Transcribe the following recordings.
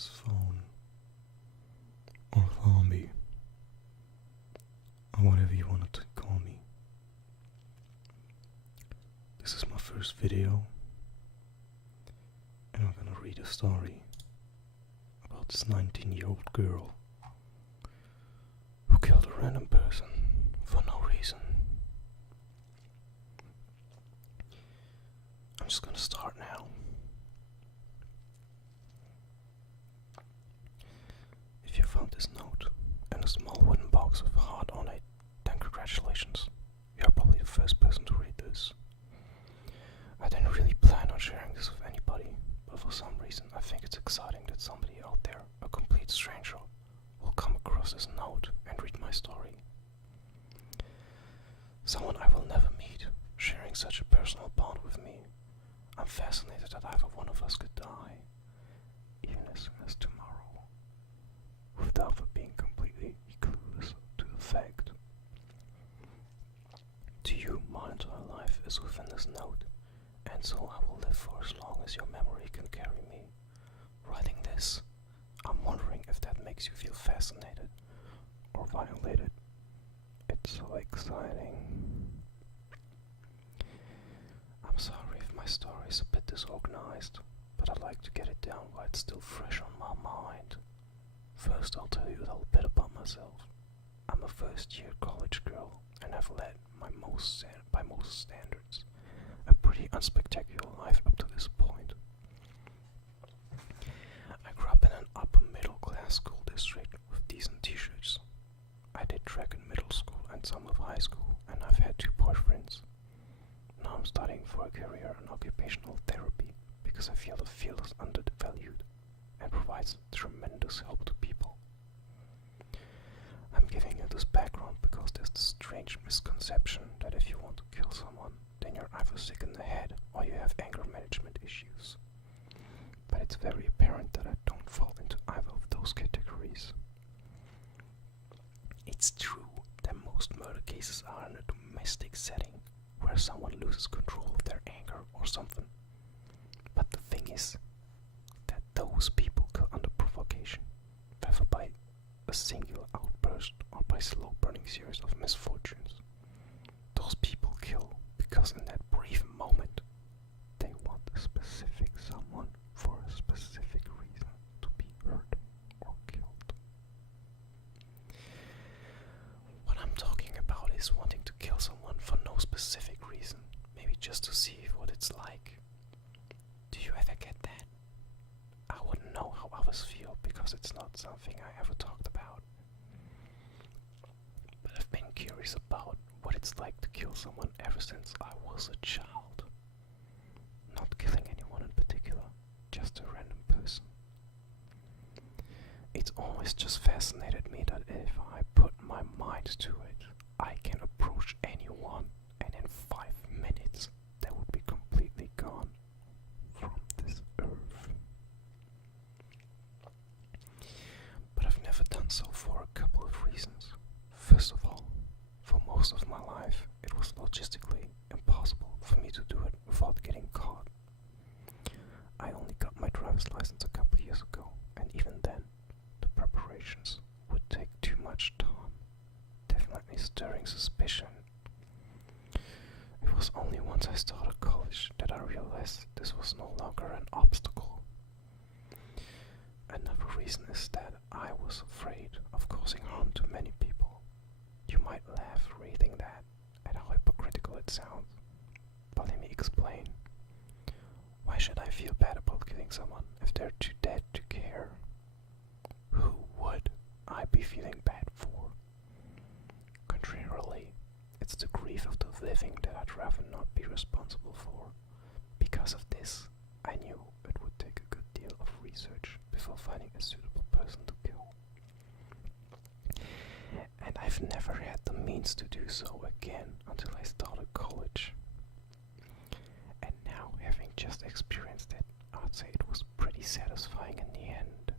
person's phone, or zombie, or whatever you wanted to call me. This is my first video, and I'm gonna read a story about this 19-year-old girl who killed a random person for no reason. I'm just gonna start now. If you found this note and a small wooden box with a heart on it, then congratulations. You're probably the first person to read this. I didn't really plan on sharing this with anybody, but for some reason I think it's exciting that somebody out there, a complete stranger, will come across this note and read my story. Someone I will never meet, sharing such a personal bond with me. I'm fascinated that either one of us could die, even as soon as tomorrow, with the other being completely clueless to the fact. To you, my entire life is within this note, and so I will live for as long as your memory can carry me. Writing this, I'm wondering if that makes you feel fascinated or violated. It's so exciting. I'm sorry if my story is a bit disorganized, but I'd like to get it down while it's still fresh on my mind. First, I'll tell you a little bit about myself. I'm a first-year college girl, and I've led, by most standards, a pretty unspectacular life up to this point. I grew up in an upper-middle-class school district with decent t-shirts. I did track in middle school and some of high school, and I've had 2 boyfriends. Now I'm studying for a career in occupational therapy because I feel the field is undervalued and provides tremendous help to people. I'm giving you this background because there's this strange misconception that if you want to kill someone, then you're either sick in the head or you have anger management issues. But it's very apparent that I don't fall into either of those categories. It's true that most murder cases are in a domestic setting where someone loses control of their anger or something. But the thing is that those people kill under provocation, whether by a singular outburst or by slow burning series of misfortunes. Those people kill because in that brief moment they want a specific someone for a specific reason to be hurt or killed. What I'm talking about is wanting to kill someone for no specific reason, maybe just to see what it's like. Do you ever get that? I wouldn't know how others feel because it's not something I ever talked about. But I've been curious about what it's like to kill someone ever since I was a child. Not killing anyone in particular, just a random person. It's always just fascinated me that if I put my mind to it, I can approach anyone and in 5 minutes they would be completely gone from this earth. But I've never done so for a couple of reasons. First of all, for most of my life, it was logistically impossible for me to do it without getting caught. I only got my driver's license a couple of years ago, and even then, the preparations would take too much time, definitely stirring suspicion. It was only once I started college that I realized this was no longer an obstacle. Another reason is that I was afraid of causing harm to many people. You might laugh reading that at how hypocritical it sounds, but let me explain. Why should I feel bad about killing someone if they're too dead to care? Who would I be feeling bad for? Contrarily, it's the grief of the living that I'd rather not be responsible for. Because of this, I knew it would take a good deal of research before finding a suitable person to kill. And I've never had the means to do so again until I started college. And now, having just experienced it, I'd say it was pretty satisfying in the end.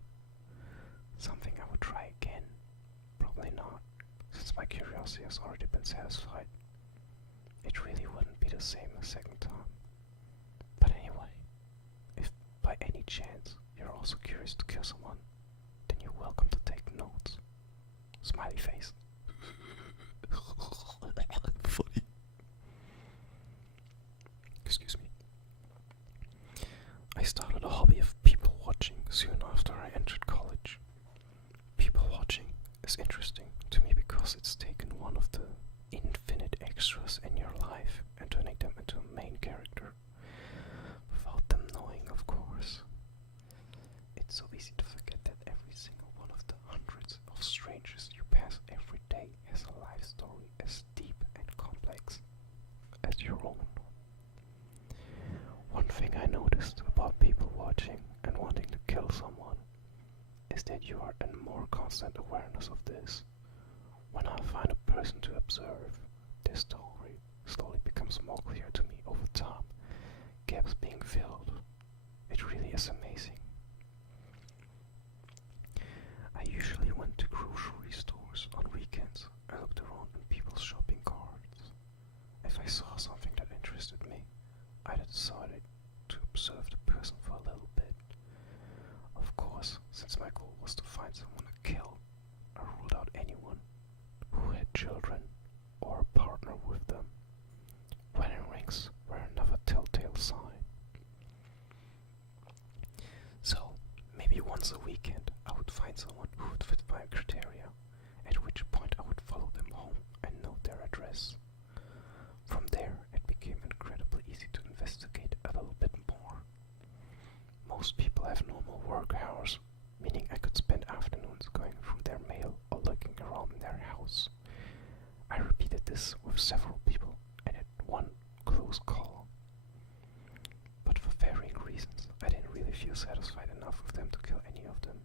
Something I would try again? Probably not, since my curiosity has already been satisfied. It really wouldn't be the same a second time. But anyway, if by any chance you're also curious to kill someone, then you're welcome to take notes. Smiley face. Funny. Excuse me. I started a hobby of people watching soon after I entered college. People watching is interesting to me because it's taken one of the infinite extras in your life and turning them into a main character without them knowing, of course. It's so easy to forget that every single one of the hundreds of strangers you pass every day has a life story as deep and complex as your own. One thing I noticed about people watching and wanting to kill someone is that you are in more constant awareness of this. When I find a person to observe, their story slowly becomes more clear to me over time, gaps being filled. It really is amazing. I usually went to grocery stores on weekends. I looked around in people's shopping carts. If I saw something that interested me, I decided to observe the person for a little bit. Of course, since my goal was to find someone to kill, I ruled out anyone who had children or a partner with them. Wedding rings were another telltale sign. So, maybe once a weekend I would find someone who would fit my criteria, at which point I would follow them home and note their address. From there, it became incredibly easy to investigate a little bit more. Most people have normal work hours, meaning I could spend afternoons going through their mail or looking around in their house. I repeated this with several people and had one close call. But for varying reasons, I didn't really feel satisfied enough with them to kill any of them.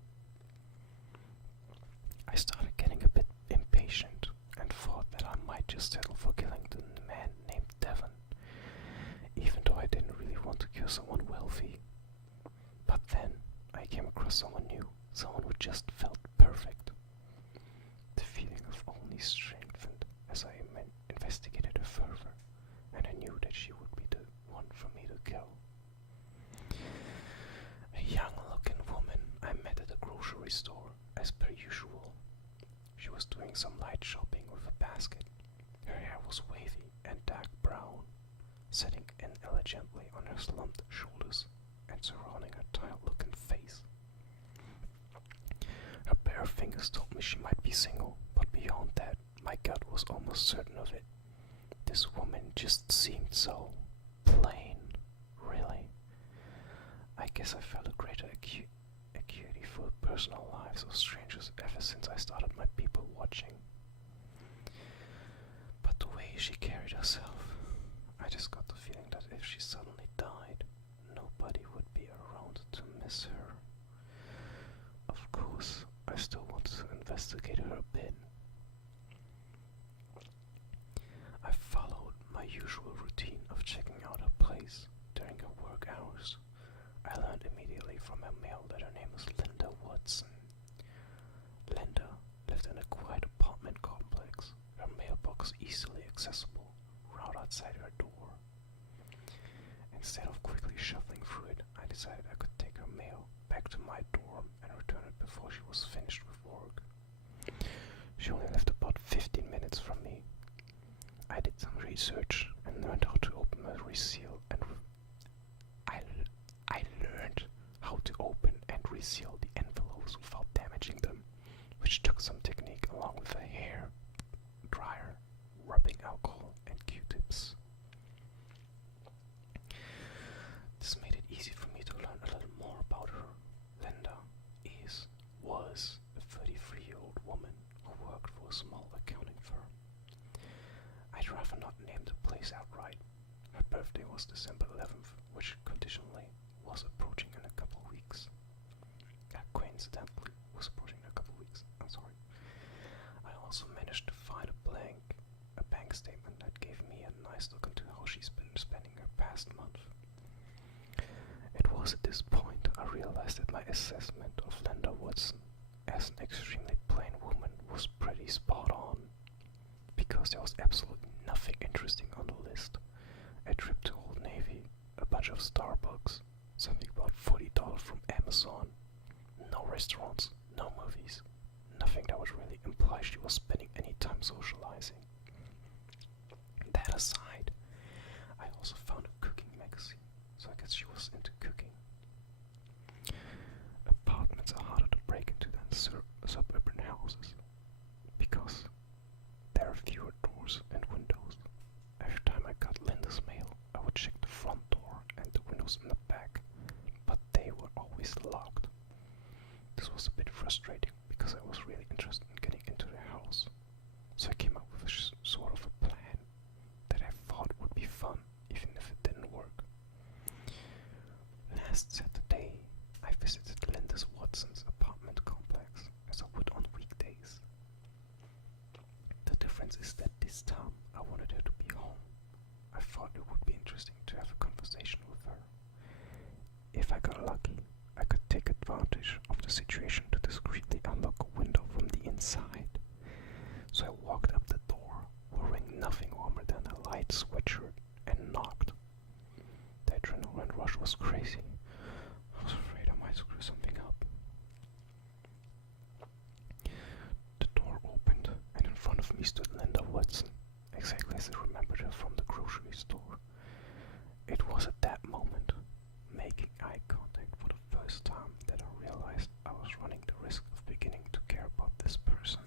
I started getting a bit impatient and thought that I might just settle for killing the man named Devon, even though I didn't really want to kill someone wealthy. But then I came across someone new, someone who just felt perfect. The feeling of only strengthened as I investigated her further, and I knew that she would be the one for me to kill. A young-looking woman I met at the grocery store, as per usual. She was doing some light shopping with a basket. Her hair was wavy and dark brown, setting inelegantly on her slumped shoulders and surrounding her tired-looking face. Her bare fingers told me she might be single, but beyond that, my gut was almost certain of it. This woman just seemed so plain, really. I guess I felt a greater acuity for the personal lives of strangers ever since I started my people watching. But the way she carried herself, I just got the feeling that if she suddenly died, nobody would be around to miss her. Of course, I still wanted to investigate her a bit. I followed my usual routine of checking out her place during her work hours. I learned immediately from her mail that her name was Linda Watson. Linda lived in a quiet apartment complex, her mailbox easily accessible, right outside her door. Instead of quickly shuffling through it, I decided I could take her mail back to my dorm and return it before she was finished with work. She only lived about 15 minutes from me. I did some research and learned how to open a reseal and I learned how to open and reseal the envelopes without damaging them, which took some technique along with a hair dryer, rubbing alcohol, and Q-tips. This made it easy for me to learn a little more about her. Linda was a 33-year-old woman who worked for a small accounting firm. I'd rather not name the place outright. Her birthday was December 11th, which conditionally was approaching in a couple weeks. Coincidentally, was approaching in a couple weeks. I'm sorry. I also managed to find a bank statement that gave me a nice look into how she's been spending her past month. It was at this point I realized that my assessment of Linda Watson as an extremely plain woman was pretty spot on, because there was absolutely nothing interesting on the list. A trip to Old Navy, a bunch of Starbucks, something about $40 from Amazon, socializing. That aside, I also found a cooking magazine, so I guess she was into cooking. Apartments are harder to break into than suburban houses, because there are fewer doors and windows. Every time I got Linda's mail, I would check the front door and the windows in the back, but they were always locked. This was a bit frustrating because I was really interested in getting into the house, so I came up with a sort of a plan that I thought would be fun, even if it didn't work. Last Saturday, I visited Linda's Watson's apartment complex, as I would on weekdays. The difference is that this time I wanted her to be home. I thought it would be interesting to have a conversation with her. If I got lucky, I could take advantage of the situation to discreetly unlock a window from the inside. So I walked up the door, wearing nothing warmer than a light sweatshirt, and knocked. The adrenaline rush was crazy. I was afraid I might screw something up. The door opened, and in front of me stood Linda Watson, exactly as I remembered her from the grocery store. It was at that moment, making eye contact for the first time, that I realized I was running the risk of beginning to care about this person.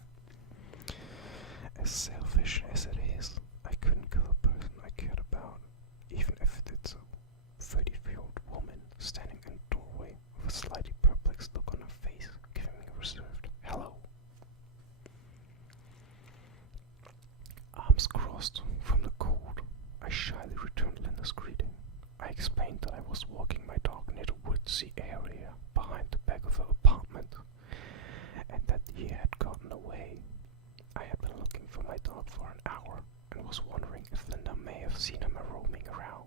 As selfish as it is, I couldn't kill a person I cared about, even if it did so. 33-year-old woman standing in the doorway with a slightly perplexed look on her face, giving me a reserved hello. Arms crossed from the cold, I shyly returned Linda's greeting. I explained that I was walking my dog near the woodsy area behind the back of her apartment, and that he had gotten away. I had been looking for my dog for an hour, and was wondering if Linda may have seen him roaming around.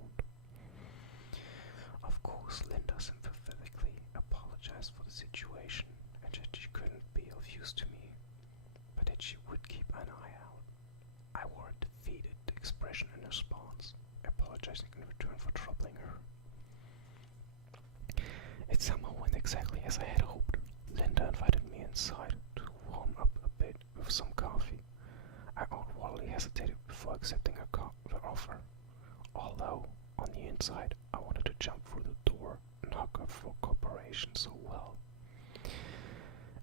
Of course, Linda sympathetically apologized for the situation, and that she couldn't be of use to me, but that she would keep an eye out. I wore a defeated expression in response, apologizing in return for troubling her. It somehow went exactly as I had hoped. Linda invited me inside to warm up a bit with some coffee. I awkwardly hesitated before accepting her offer, although on the inside I wanted to jump through the door and hug her for cooperation so well.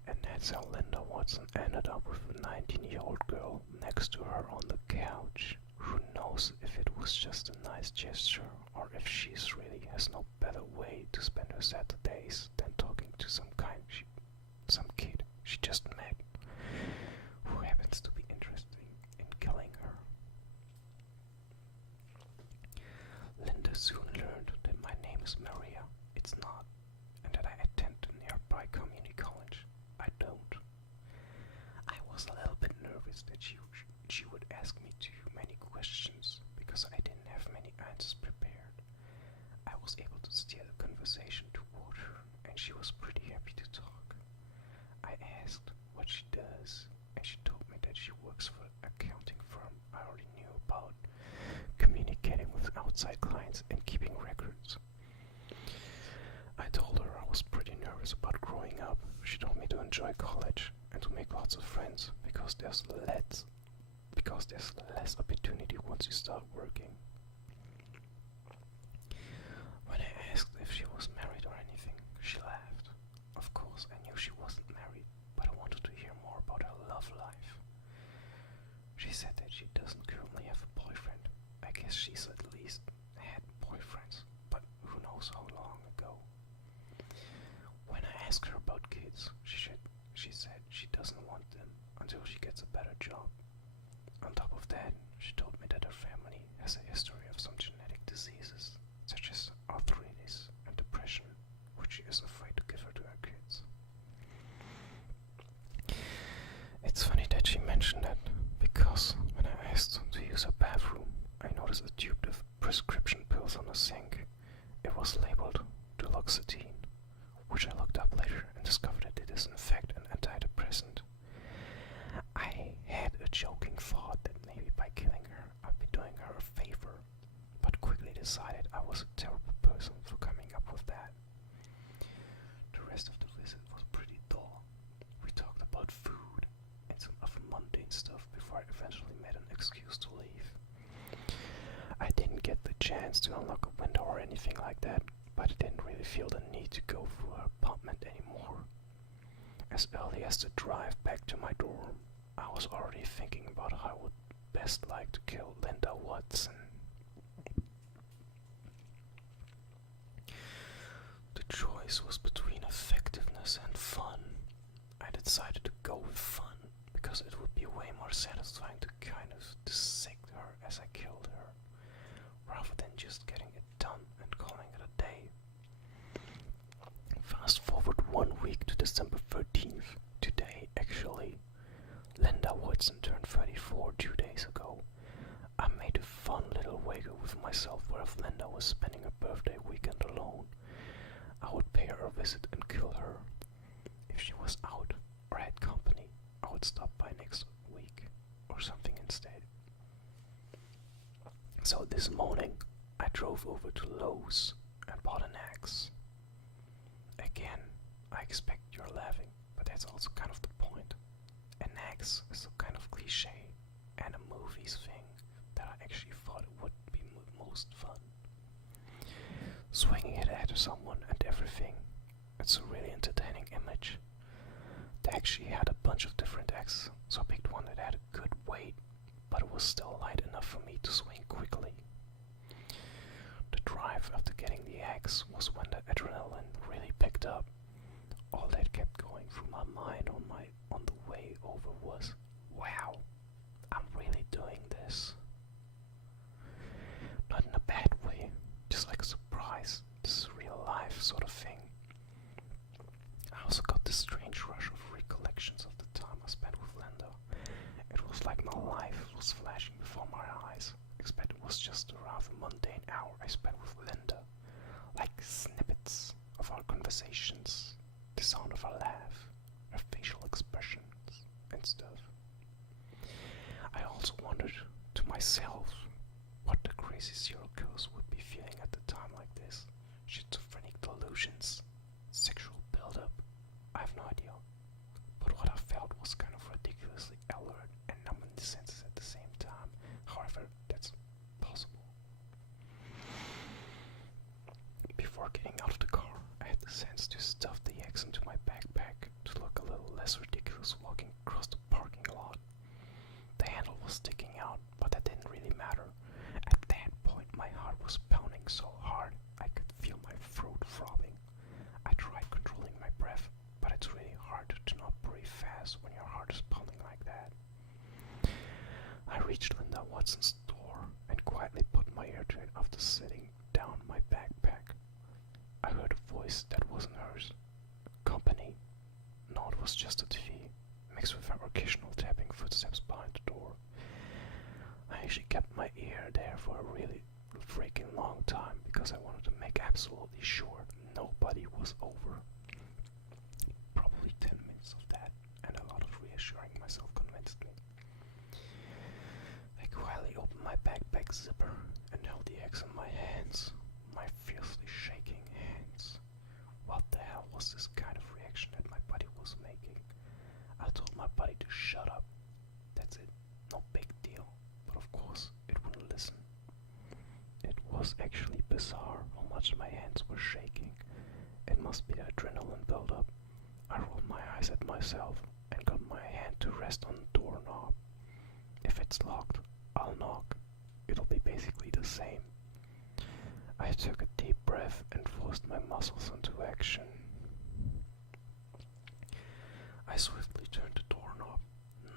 And that's how Linda Watson ended up with a 19-year-old girl next to her on the couch. Who knows if it was just a nice gesture, or if she really has no better way to spend her Saturdays than talking to some kid she just met, who happens to be interested in killing her. Linda soon learned that my name is Maria. It's not, and that I attend a nearby community college. I don't. I was a little bit nervous that she would ask me too many questions, because I didn't have many answers prepared. I was able to steer the conversation toward her, and she was pretty happy to talk. I asked what she does, and she told me that she works for an accounting firm I already knew about, communicating with outside clients and keeping records. I told her I was pretty nervous about growing up. She told me to enjoy college and to make lots of friends, because there's less opportunity once you start working. When I asked if she was married or anything, she laughed. Of course, I knew she wasn't married, but I wanted to hear more about her love life. She said that she doesn't currently have a boyfriend. I guess she's at least had boyfriends, but who knows how long ago. When I asked her about kids, she said she doesn't want them until she gets a better job. On top of that, she told me that her family has a history of some genetic diseases, such as arthritis and depression, which she is afraid to give her to her kids. It's funny that she mentioned that, because when I asked to use her bathroom, I noticed a tube of prescription pills on the sink. It was labeled duloxetine, which I looked up later and discovered that it is in fact an antidepressant. I had a joking thought that maybe by killing her I'd be doing her a favor, but quickly decided I was a terrible person for coming up with that. The rest of the visit was pretty dull. We talked about food and some other mundane stuff before I excuse to leave. I didn't get the chance to unlock a window or anything like that, but I didn't really feel the need to go through her apartment anymore. As early as the drive back to my dorm, I was already thinking about how I would best like to kill Linda Watson. The choice was between effectiveness and fun. I decided to go with fun, because it would be way more satisfying to kind of dissect her as I killed her, rather than just getting it done and calling it a day. Fast forward 1 week to December 13th, today actually. Linda Watson turned 34 2 days ago. I made a fun little wager with myself where if Linda was spending her birthday weekend alone, I would pay her a visit and kill her. If she was out or had company, I would stop by next week or something instead. So this morning, I drove over to Lowe's and bought an axe. Again, I expect you're laughing, but that's also kind of the point. An axe is a kind of cliche and a movies thing that I actually thought it would be most fun. Swinging it at someone and everything, it's a really entertaining image. They actually had a bunch of different axes, so I picked one that had a good weight, but it was still light enough for me to swing quickly. The drive after getting the axe was when the adrenaline really picked up. All that kept going through my mind on the way over was, wow, I'm really doing this. Not in a bad way, just like a surprise, this is real life sort of thing. I also got this strange rush of recollections of the time I spent with Linda. It was like my life was flashing before my eyes, except it was just a rather mundane hour I spent with Linda, like snippets of our conversations, the sound of her laugh, her facial expressions and stuff. I also wondered to myself what the crazy serial killers would be feeling at a time like this. Schizophrenic delusions, sexual buildup, I have no idea. But what I felt was kind of ridiculously alert and numbing the senses at the same time. However, that's possible. Before getting out of the car, I had the sense to stuff the axe into my backpack to look a little less ridiculous walking across the parking lot. The handle was sticking out, but that didn't really matter. At that point, my heart was pounding so hard I could feel my throat throbbing. I tried controlling my breath, but it's really hard to not breathe fast when your heart is pounding like that. I reached Linda Watson's door and quietly put my ear to it after sitting down my backpack. I heard a voice that wasn't hers. Company. No, it was just a TV, mixed with her occasional tapping footsteps behind the door. I actually kept my ear there for a really freaking long time because I wanted to make absolutely sure nobody was over. Probably 10 minutes of that, and a lot of reassuring myself convinced me. I quietly opened my backpack zipper and held the axe in my hands, my fiercely shaking hands. What the hell was this kind of reaction that my body was making? I told my body to shut up. That's it, no big deal. But of course, it wouldn't listen. It was actually bizarre how much my hands were shaking. It must be the adrenaline buildup. I rolled my eyes at myself and got my hand to rest on the doorknob. If it's locked, I'll knock. It'll be basically the same. I took a deep breath and forced my muscles into action. I swiftly turned the doorknob,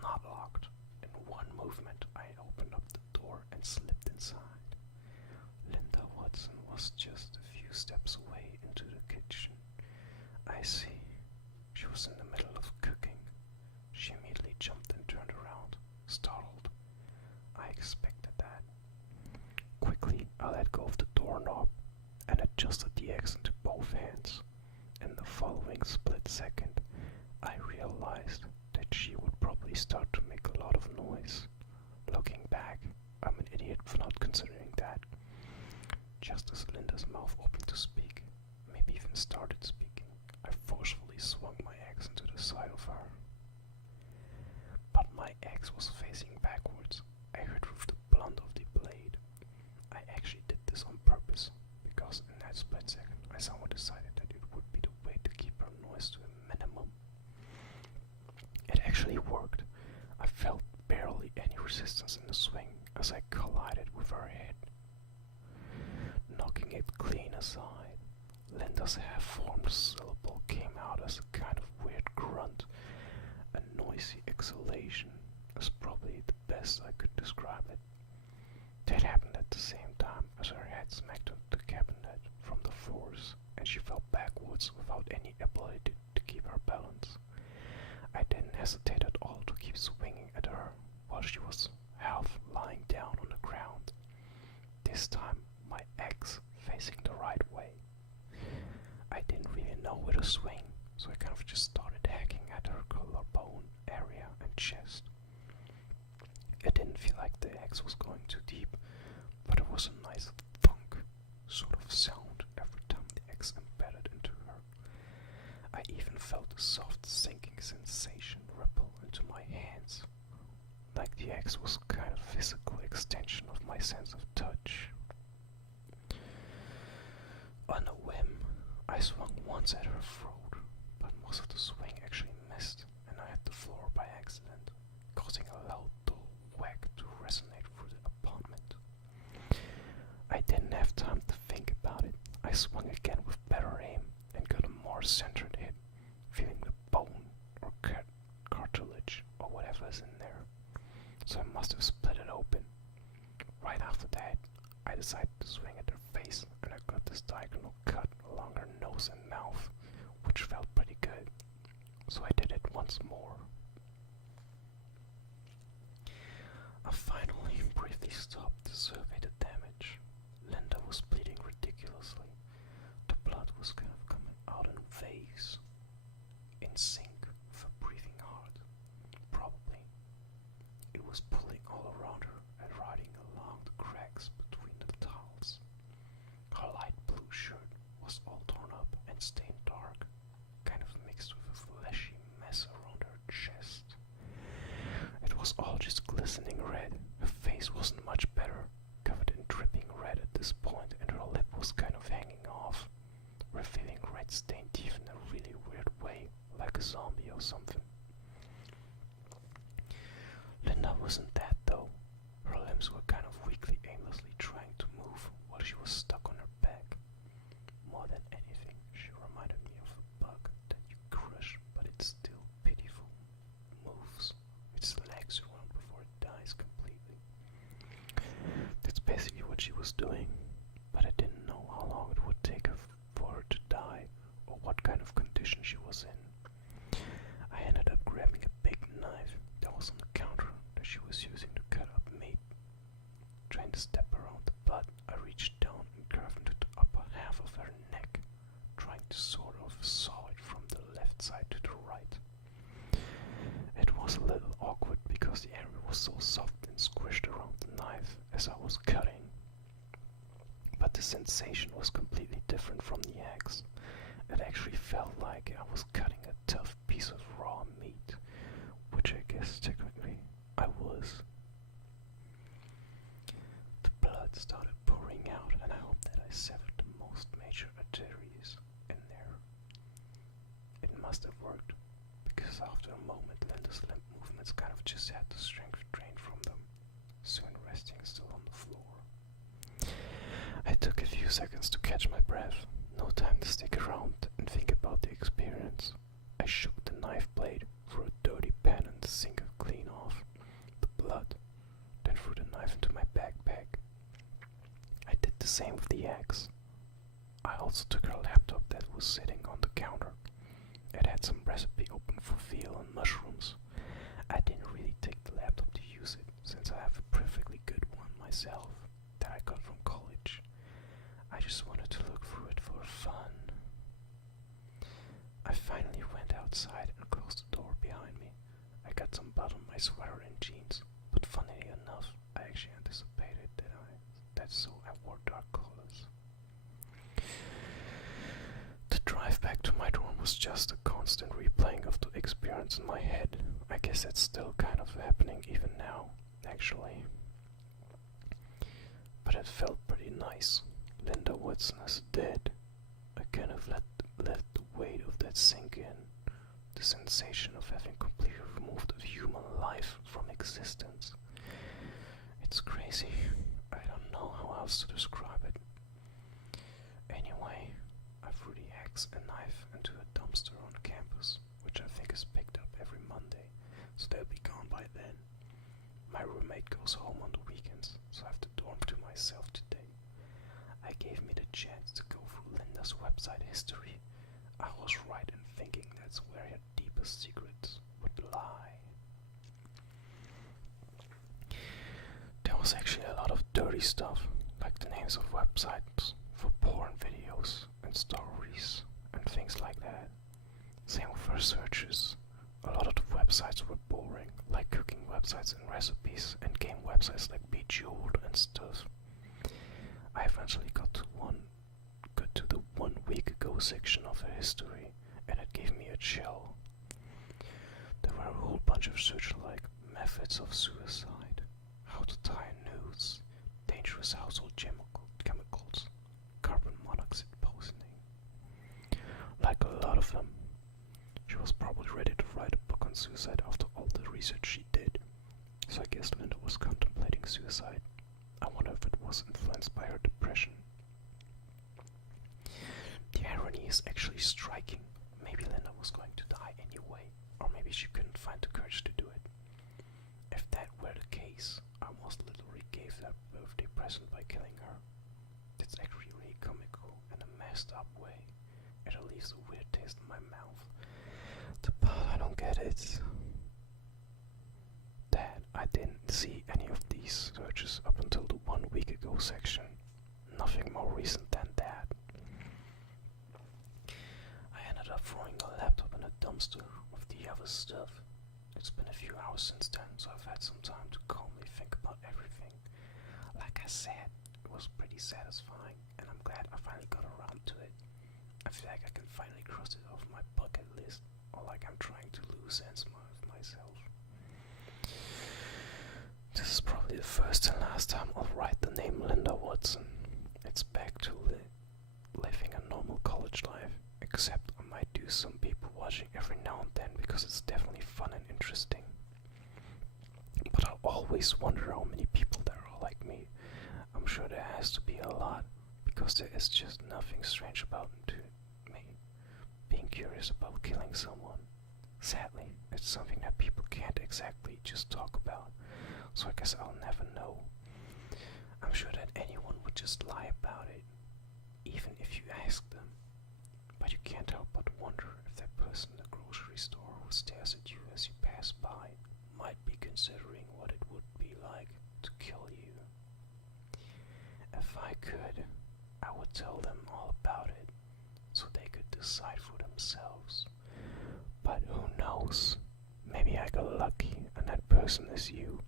not locked. In one movement, I opened up the door and slipped inside. Linda Watson was just a few steps away into the kitchen. I see. She was in the middle of cooking. She immediately jumped and turned around, startled. I expected that. Quickly, I let go of the doorknob and adjusted the axe into both hands. In the following split second, I realized that she would probably start to make a lot of noise. Looking back, I'm an idiot for not considering that. Just as Linda's mouth opened to speak, maybe even started speaking, I forcefully swung my axe into the side of her. But my axe was facing backwards. I heard that split second, I somehow decided that it would be the way to keep her noise to a minimum. It actually worked. I felt barely any resistance in the swing as I collided with her head, knocking it clean aside. Linda's half-formed syllable came out as a kind of weird grunt. A noisy exhalation is probably the best I could describe it. That happened at the same time as her head smacked into the cabinet from the force, and she fell backwards without any ability to keep her balance. I didn't hesitate at all to keep swinging at her while she was half lying down on the ground, this time my axe facing the right way. I didn't really know where to swing, so I kind of just started hacking at her collarbone area and chest. It didn't feel like the axe was going too deep, but it was a nice thunk sort of sound every time the axe embedded into her. I even felt a soft sinking sensation ripple into my hands, like the axe was a kind of physical extension of my sense of touch. On a whim, I swung once at her throat, but most of the swing actually missed, and I hit the floor by accident, causing a loud dull whack to resonate through the apartment. I didn't have time to think about it. I swung again with better aim and got a more centered hit, feeling the bone or cartilage or whatever is in there, so I must have split it open. Right after that, I decided to swing at her face, and I got this diagonal cut along her nose and mouth, which felt pretty good, so I did it once more. I finally briefly stopped to survey the damage. Linda was bleeding ridiculously. The blood was kind of coming out in waves, in sync with her breathing hard. Probably. It was pulling all around her and riding along the cracks between the tiles. Her light blue shirt was all torn up and stained dark, kind of mixed with a fleshy mess around her chest. It was all just glistening red. Her face wasn't much better, covered in dripping red at this point, and her lip was kind of hanging off, revealing red stained teeth in a really weird way, like a zombie or something. Linda wasn't that though. Her limbs were kind of weakly, aimlessly trying to move while she was stuck on her back. More than anything, she reminded me of a bug that you crush, but it still pitiful moves its legs around before it dies completely. That's basically what she was doing, but I didn't know how long it would take for her to die, or what kind of condition she was in. I ended up grabbing a big knife that was on the counter that she was using to cut up meat. Trying to step around the butt, I reached down and carved into the upper half of her neck, trying to sort of saw it from the left side to the right. It was a little awkward because the area was so soft and squished around the knife as I was cutting. But the sensation was completely different from the axe. It actually felt like I was cutting a tough piece of raw meat, which I guess technically I was. The blood started pouring out, and I hoped that I severed the most major arteries in there. It must have worked, because after a moment Linda's limp movements kind of just had the strength drained from them, soon resting still on the floor. I took a few seconds to catch my breath, no time to stick around and think about the experience. I shook the knife blade through a dirty pan and the sink of clean off the blood, then threw the knife into my backpack. I did the same with the axe. I also took her laptop that was sitting on the counter. It had some recipe open for veal and mushrooms. I didn't really take the laptop to use it, since I have a perfectly good one myself that I got from college. I just wanted to look through it for fun. I finally went outside and closed the door behind me. I got some blood on my sweater and jeans, but funnily enough, I actually anticipated that so I wore dark colors. The drive back to my dorm was just a constant replaying of the experience in my head. I guess that's still kind of happening even now, actually. But it felt pretty nice. Linda Watson is dead, I kind of let the weight of that sink in. The sensation of having completely removed a human life from existence. It's crazy. I don't know how else to describe it. Anyway, I threw the axe and knife into a dumpster on campus, which I think is picked up every Monday, so they'll be gone by then. My roommate goes home on the weekends, so I have the dorm to myself today. I gave me the chance to go through Linda's website history. I was right in thinking that's where her deepest secrets would lie. There was actually a lot of dirty stuff, like the names of websites for porn videos and stories and things like that. Same with her searches. A lot of the websites were boring, like cooking websites and recipes, and game websites like Bejeweled and stuff. I eventually got to the 1 week ago section of her history, and it gave me a chill. There were a whole bunch of searches like methods of suicide, how to tie noose, dangerous household chemicals, carbon monoxide poisoning. Like a lot of them. She was probably ready to write a book on suicide after all the research she did. So I guess Linda was contemplating suicide. I wonder if it was influenced by her depression. The irony is actually striking. Maybe Linda was going to die anyway, or maybe she couldn't find the courage to do it. If that were the case, I almost literally gave her a birthday present by killing her. It's actually really comical in a messed up way. It leaves a weird taste in my mouth. The part I don't get is that I didn't see any of these searches up until the 1 week ago section. Nothing more recent than that. I ended up throwing the laptop in a dumpster with the other stuff. It's been a few hours since then, so I've had some time to calmly think about everything. Like I said, it was pretty satisfying, and I'm glad I finally got around to it. I feel like I can finally cross it off my bucket list, or like I'm trying to lose sense of myself. This is probably the first and last time I'll write the name Linda Watson. It's back to living a normal college life, except I might do some people watching every now and then because it's definitely fun and interesting. But I always wonder how many people there are like me. I'm sure there has to be a lot, because there is just nothing strange about me being curious about killing someone. Sadly, it's something that people can't exactly just talk about, so I guess I'll never know. I'm sure that anyone would just lie about it, even if you ask them. But you can't help but wonder if that person in the grocery store who stares at you as you pass by might be considering what it would be like to kill you. If I could, I would tell them all about it, so they could decide for themselves. But who knows? Maybe I got lucky and that person is you.